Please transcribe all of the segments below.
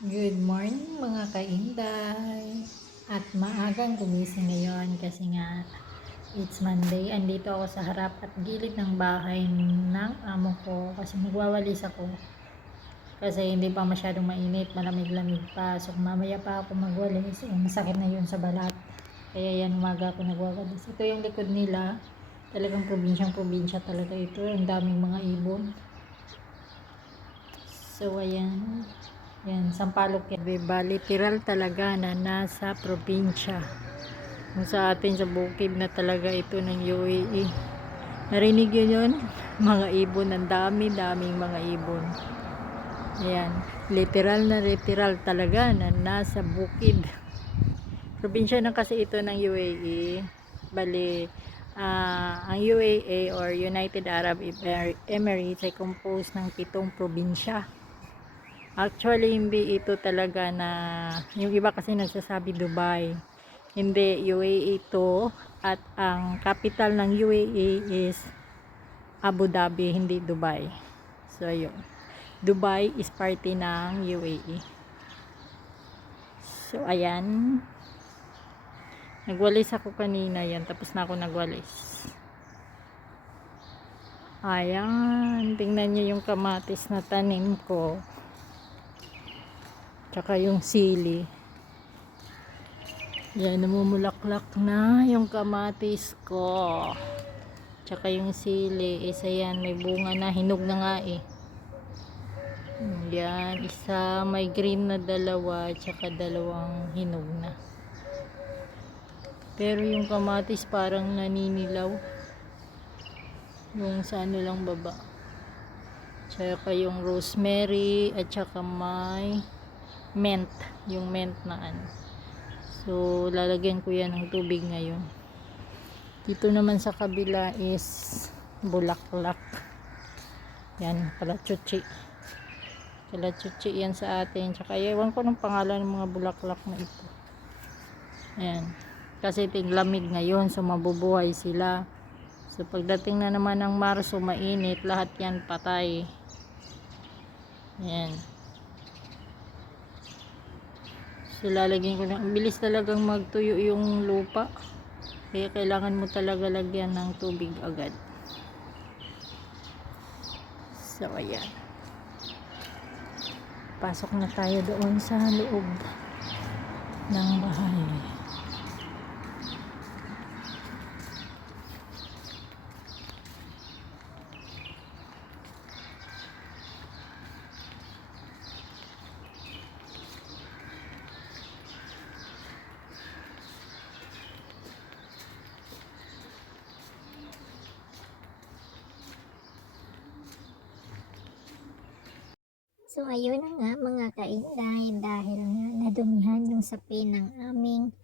Good morning mga kainday. At maagang gumising ngayon kasi nga it's Monday. Andito ako sa harap at gilid ng bahay ng amo ko kasi magwawalis ako. Kasi hindi pa masyadong mainit, malamig-lamig pa. So mamaya pa ako magwalis. Eh, masakit na yun sa balat. Kaya yan umaga ako nagwawalis. Ito yung likod nila. Talagang probinsyang probinsya talaga ito. Ang daming mga ibon. So ayan. Yan, Sampaloc yan. Diba, literal talaga na nasa probinsya. Kung sa atin sa bukid na talaga ito ng UAE. Narinig yun yun? Mga ibon, ang dami, daming mga ibon. Ayan, literal na literal talaga na nasa bukid. Probinsya na kasi ito ng UAE. Bali, ah, ang UAE or United Arab Emirates ay composed ng pitong probinsya. Actually, hindi ito talaga na, yung iba kasi nagsasabi Dubai. Hindi, UAE ito. At ang capital ng UAE is Abu Dhabi, hindi Dubai. So, yun. Dubai is party ng UAE. So, ayan. Nagwalis ako kanina yan. Tapos na ako nagwalis. Ayan. Tingnan nyo yung kamatis na tanim ko tsaka yung sili. Yan namumulaklak na yung kamatis ko. Tsaka yung sili isa yan. May bunga na hinog na nga eh. Yan isa. May green na dalawa tsaka dalawang hinog na. Pero yung kamatis parang naninilaw. Yung sa ano lang baba. Tsaka yung rosemary at tsaka may mint. Yung mint na ano. So lalagyan ko yan ng tubig ngayon. Dito naman sa kabila is bulaklak. Yan palachuchi palachuchi yan sa atin. Tsaka ewan ko ng pangalan ng mga bulaklak na ito. Ayan. Kasi tiglamig ngayon so mabubuhay sila. So pagdating na naman ng Marso mainit. Lahat yan patay. Ayan So, lalagyan ko lang. Ang bilis talagang magtuyo yung lupa. Kaya kailangan mo talaga lagyan ng tubig agad. So, ayan. Pasok na tayo doon sa loob ng bahay. So ayun nga mga kainday dahil nga nadumihan yung sapi ng aming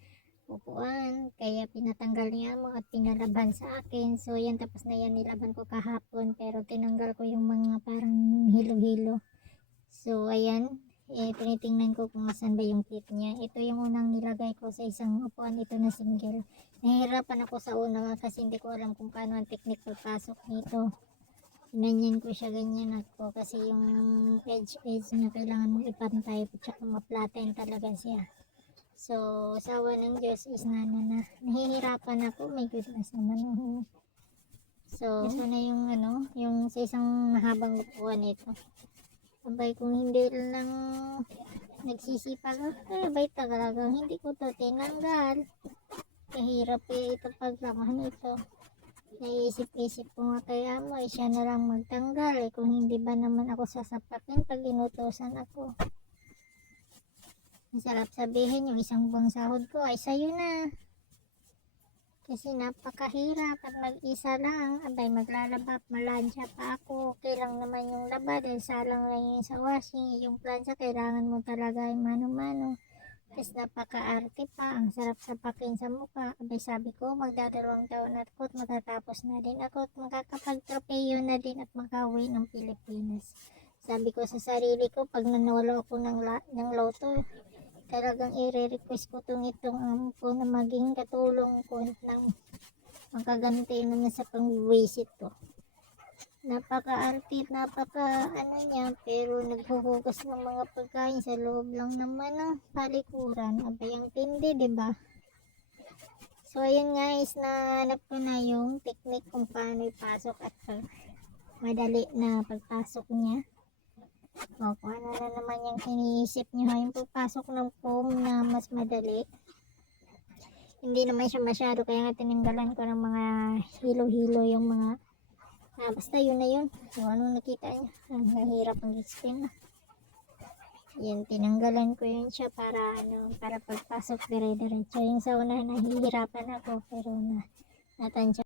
upuan kaya pinatanggal niya mo at pinalaban sa akin. So yan tapos na yan nilaban ko kahapon pero tinanggal ko yung mga parang hilo-hilo. So ayan eh, tinitingnan ko kung saan ba yung tip niya. Ito yung unang nilagay ko sa isang upuan ito na single. Nahihirapan ako sa una kasi hindi ko alam kung paano ang technique pagpasok nito ganyan ko siya ganyan ako kasi yung edge edge na kailangan mong ipantay at saka ma-flatten talaga siya. So sawa ng Diyos is na na, na nahihirapan ako my goodness naman oh. so ito na yung ano yung sa isang mahabang upuan ito abay kung hindi lang nagsisipag ako eh abay talagang hindi ko to tinanggal. Kahirap eh ito paglamahan ito Naisip-isip ko nga kaya mo, eh, siya na lang magtanggal eh, kung hindi ba naman ako sasapakin pag inutosan ako. Masarap sabihin yung isang buwang sahod ko ay sayo na. Kasi napakahirap at mag-isa lang, abay maglalaba, malansya pa ako. Okay lang naman yung laba dahil salang lang yun sa washing. Yung plancha kailangan mo talaga yung mano-mano. Tapos napaka-arte pa, ang sarap sa pakin sa mukha. Abay sabi ko, magdadalawang taon na ako at matatapos na din ako at makakapag-tropeyo na din at makauwi ng Pilipinas. Sabi ko sa sarili ko, pag nanalo ako ng, la- ng loto, talagang i-request ko itong itong amo na maging katulong ko ng makaganti naman sa pang-visit ko. Napaka-arte at napaka ano niya pero naghuhugas ng mga pagkain sa loob lang naman ng palikuran. Abay ang tindi di ba? So ayun guys nahanap ko na yung technique kung paano ipasok at pag madali na pagpasok niya. O kung ano na naman yung iniisip niya yung pagpasok ng foam na mas madali. Hindi naman siya masyado kaya nga tinanggalan ko ng mga hilo-hilo yung mga Ah, basta yun na yun. Kung anong nakita niya. Ang nahirap ang explain na. Yan, tinanggalan ko yun siya para ano, para pagpasok dire-diretso. Yung sa una nahihirapan ako pero na natansya